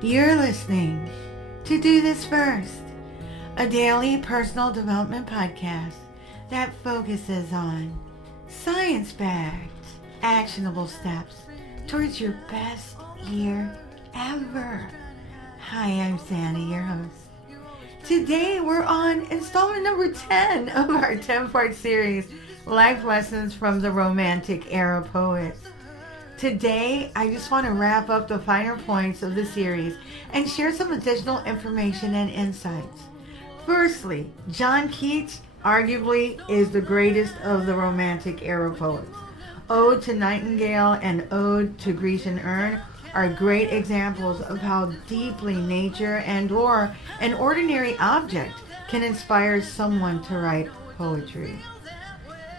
You're listening to Do This First, a daily personal development podcast that focuses on science-backed, actionable steps towards your best year ever. Hi, I'm Sandy, your host. Today we're on installment number 10 of our 10-part series, Life Lessons from the Romantic Era Poets. Today, I just want to wrap up the finer points of the series and share some additional information and insights. Firstly, John Keats arguably is the greatest of the Romantic Era poets. Ode to Nightingale and Ode to Grecian Urn are great examples of how deeply nature and/or an ordinary object can inspire someone to write poetry.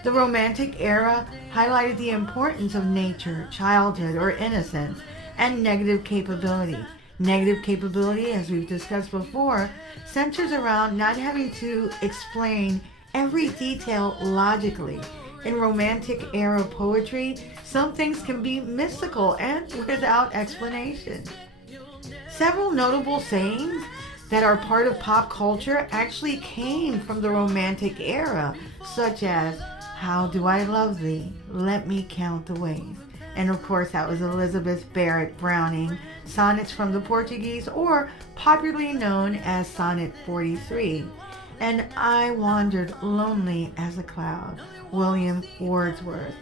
The Romantic Era highlighted the importance of nature, childhood, or innocence, and negative capability. Negative capability, as we've discussed before, centers around not having to explain every detail logically. In Romantic Era poetry, some things can be mystical and without explanation. Several notable sayings that are part of pop culture actually came from the Romantic Era, such as, "How do I love thee? Let me count the ways." And of course, that was Elizabeth Barrett Browning, Sonnets from the Portuguese, or popularly known as Sonnet 43. And "I wandered lonely as a cloud," William Wordsworth.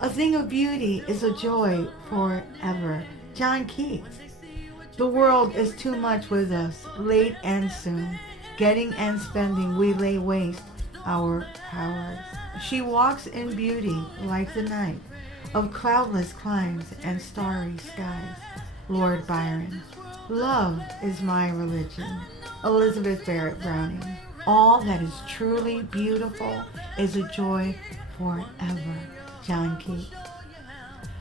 "A thing of beauty is a joy forever," John Keats. "The world is too much with us, late and soon. Getting and spending, we lay waste our powers. She walks in beauty like the night of cloudless climes and starry skies," Lord Byron. "Love is my religion," Elizabeth Barrett Browning. "All that is truly beautiful is a joy forever," John Keats.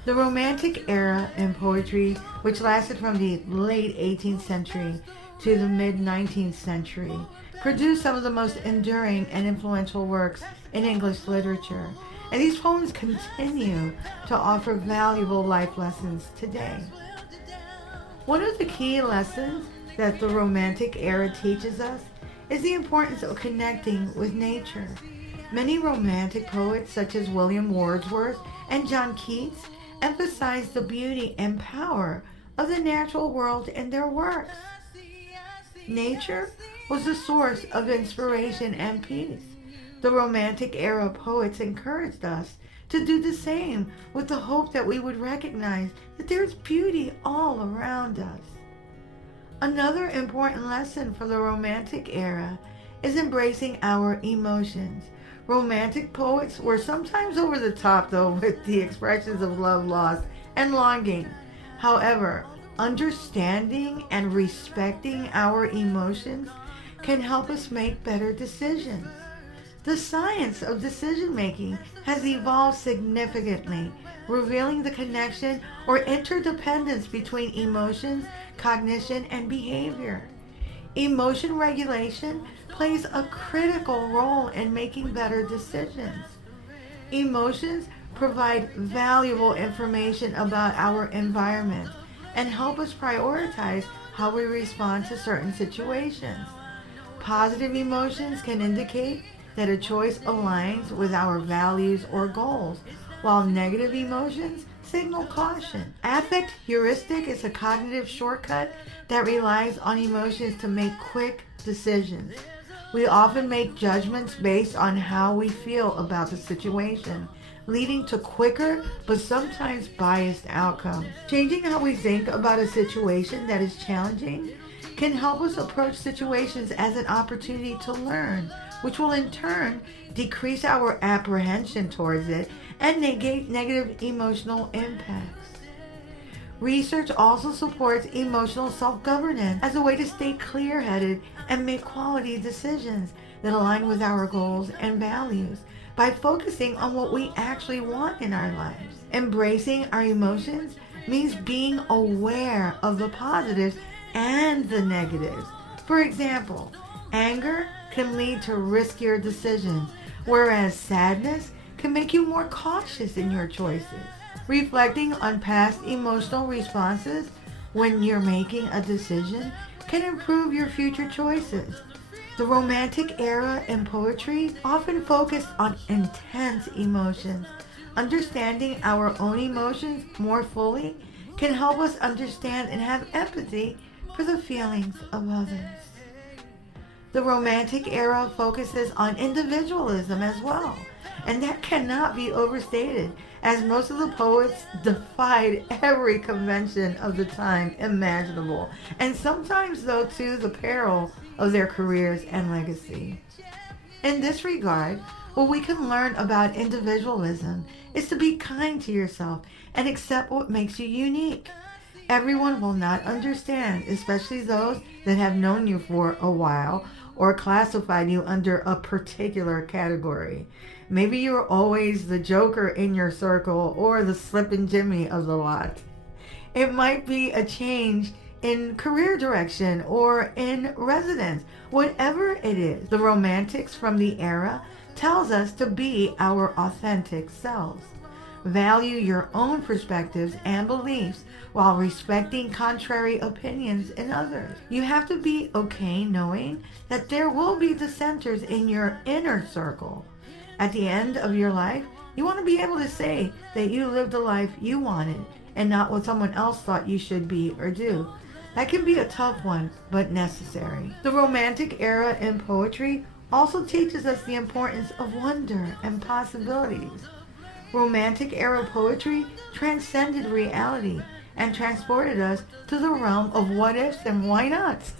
The Romantic Era in poetry, which lasted from the late 18th century to the mid-19th century, produced some of the most enduring and influential works in English literature, and these poems continue to offer valuable life lessons today. One of the key lessons that the Romantic Era teaches us is the importance of connecting with nature. Many Romantic poets, such as William Wordsworth and John Keats, emphasize the beauty and power of the natural world in their works. Nature was the source of inspiration and peace. The Romantic Era poets encouraged us to do the same, with the hope that we would recognize that there's beauty all around us. Another important lesson for the Romantic Era is embracing our emotions. Romantic poets were sometimes over the top, though, with the expressions of love, loss, and longing. However, understanding and respecting our emotions can help us make better decisions. The science of decision-making has evolved significantly, revealing the connection or interdependence between emotions, cognition, and behavior. Emotion regulation plays a critical role in making better decisions. Emotions provide valuable information about our environment and help us prioritize how we respond to certain situations. Positive emotions can indicate that a choice aligns with our values or goals, while negative emotions signal caution. Affect heuristic is a cognitive shortcut that relies on emotions to make quick decisions. We often make judgments based on how we feel about the situation, leading to quicker but sometimes biased outcomes. Changing how we think about a situation that is challenging can help us approach situations as an opportunity to learn, which will in turn decrease our apprehension towards it and negate negative emotional impacts. Research also supports emotional self-governance as a way to stay clear-headed and make quality decisions that align with our goals and values by focusing on what we actually want in our lives. Embracing our emotions means being aware of the positives and the negatives. For example, anger can lead to riskier decisions, whereas sadness can make you more cautious in your choices. Reflecting on past emotional responses when you're making a decision can improve your future choices. The Romantic era in poetry often focused on intense emotions. Understanding our own emotions more fully can help us understand and have empathy for the feelings of others. The Romantic era focuses on individualism as well, and that cannot be overstated, as most of the poets defied every convention of the time imaginable, and sometimes, though, to the peril of their careers and legacy. In this regard, what we can learn about individualism is to be kind to yourself and accept what makes you unique. Everyone will not understand, especially those that have known you for a while or classified you under a particular category. Maybe you're always the joker in your circle or the slippin' Jimmy of the lot. It might be a change in career direction or in residence. Whatever it is, the romantics from the era tells us to be our authentic selves. Value your own perspectives and beliefs while respecting contrary opinions in others. You have to be okay knowing that there will be dissenters in your inner circle. At the end of your life, you want to be able to say that you lived the life you wanted and not what someone else thought you should be or do. That can be a tough one, but necessary. The Romantic era in poetry also teaches us the importance of wonder and possibilities. Romantic era poetry transcended reality and transported us to the realm of what ifs and why nots.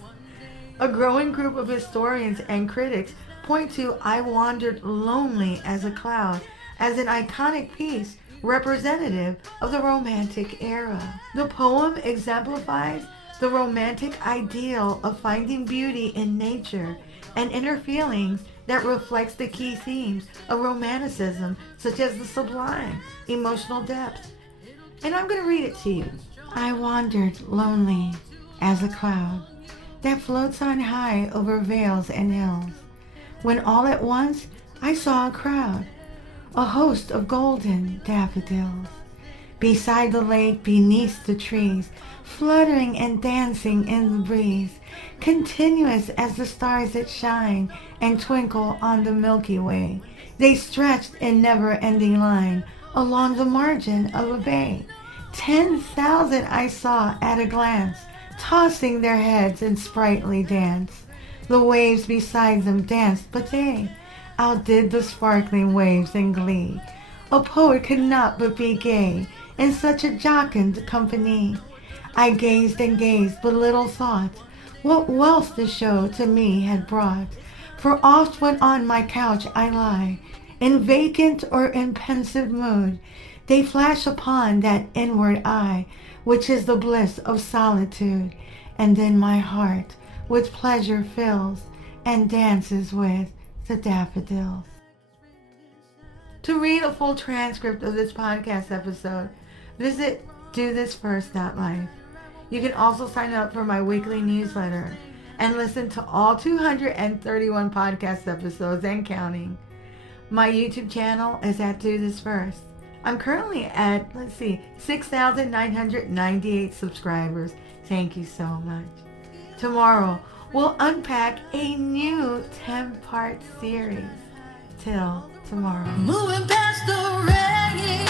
A growing group of historians and critics point to I Wandered Lonely as a Cloud as an iconic piece representative of the Romantic era. The poem exemplifies the romantic ideal of finding beauty in nature and inner feelings that reflects the key themes of romanticism, such as the sublime, emotional depth. And I'm going to read it to you. I wandered lonely as a cloud that floats on high over vales and hills, when all at once I saw a crowd, a host of golden daffodils, beside the lake, beneath the trees, fluttering and dancing in the breeze, continuous as the stars that shine and twinkle on the Milky Way. They stretched in never-ending line along the margin of a bay. 10,000 I saw at a glance, tossing their heads in sprightly dance. The waves beside them danced, but they outdid the sparkling waves in glee. A poet could not but be gay in such a jocund company. I gazed and gazed, but little thought what wealth the show to me had brought. For oft when on my couch I lie, in vacant or in pensive mood, they flash upon that inward eye, which is the bliss of solitude. And then my heart with pleasure fills and dances with the daffodils. To read a full transcript of this podcast episode, visit dothisfirst.life. You can also sign up for my weekly newsletter and listen to all 231 podcast episodes and counting. My YouTube channel is at Do This First. I'm currently at, 6,998 subscribers. Thank you so much. Tomorrow, we'll unpack a new 10-part series. Till tomorrow. Moving past the rain.